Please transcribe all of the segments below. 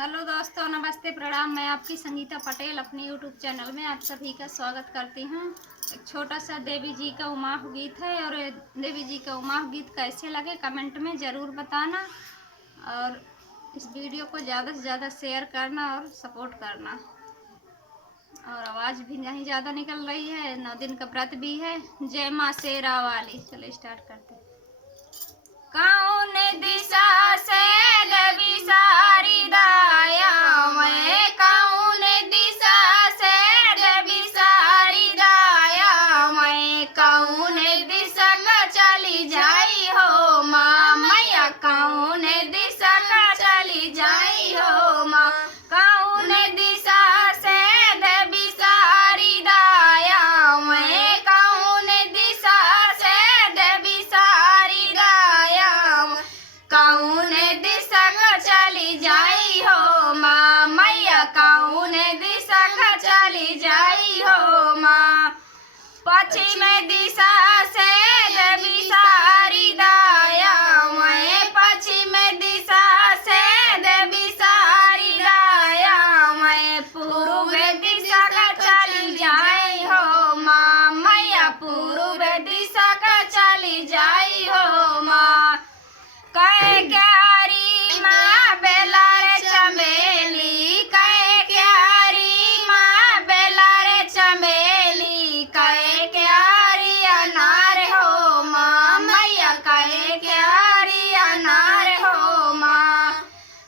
हेलो दोस्तों, नमस्ते, प्रणाम। मैं आपकी संगीता पटेल अपने यूट्यूब चैनल में आप सभी का स्वागत करती हूँ। एक छोटा सा देवी जी का उमाह गीत है और देवी जी का उमाह गीत कैसे लगे कमेंट में ज़रूर बताना और इस वीडियो को ज़्यादा से ज़्यादा शेयर करना और सपोर्ट करना। और आवाज़ भी नहीं ज़्यादा निकल रही है, 9 दिन का व्रत भी है। जय माँ शेरा वाली। चलो स्टार्ट करते हैं। कौन दिशा से देवी सारी दाया, मैं कौन दिशा से देवी सारी दाया, मैं कौन दिशा का चली जाई हो माँ, मैया कौन दिशा का चली जाई हो माँ, कौन दिशा से देवी सारी दाया, मैं कौन दिशा से देवी सारी दाया, कौन दिशा का चली जाई हो माँ, मैया कौन दिशा का चली जाई हो माँ, पश्चिम दिशा से देवी सारी दाया, मैं पश्चिम दिशा से देवी सारी दाया, मैं पूर्व दिशा का चली जाई हो माँ, मैया पूर्व दिशा का चली जाई हो माँ, कहे क्यारी माँ बेला रे चमेली, कहे क्यारी माँ बेला रे चमेली, कहे क्यारी अनार हो माँ, मैया कहे क्यारी अनार हो माँ,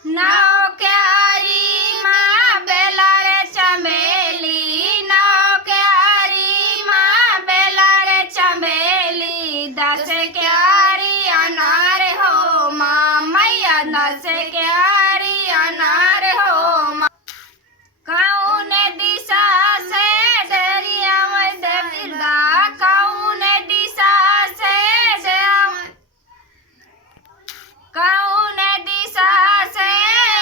नाव क्यारी माँ बेला रे चमेली, नाव क्यारी माँ बेला रे चमेली, 10 क्यारी अनार हो माँ, मैया 10 क्यारी अनार हो माँ, कौन दिशा से दरिया में देविला, कौन दिशा से कौन दिशा से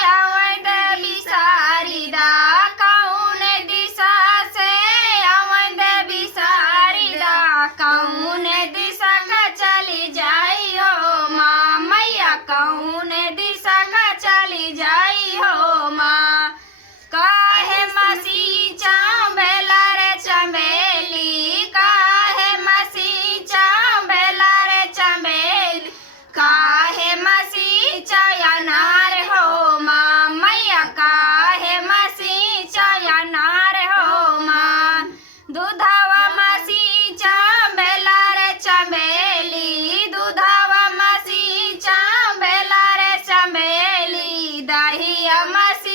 अवध विसारिदा, कौन दिशा से अवध विसारिदा, कौन दिशा का चली जाई हो माँ, मैया कौन दिशा का चली जाई हो माँ, काहे मसी चांबेला रे चमेली, काहे मसी चांबेला रे चमेली, काहे मसी अनार हो माँ, मैया काहे मसी अनार हो माँ, दूधावा मसी चांबेला रे चमेली, दूधावा मसी चांबेला रे चमेली, दहिया मसी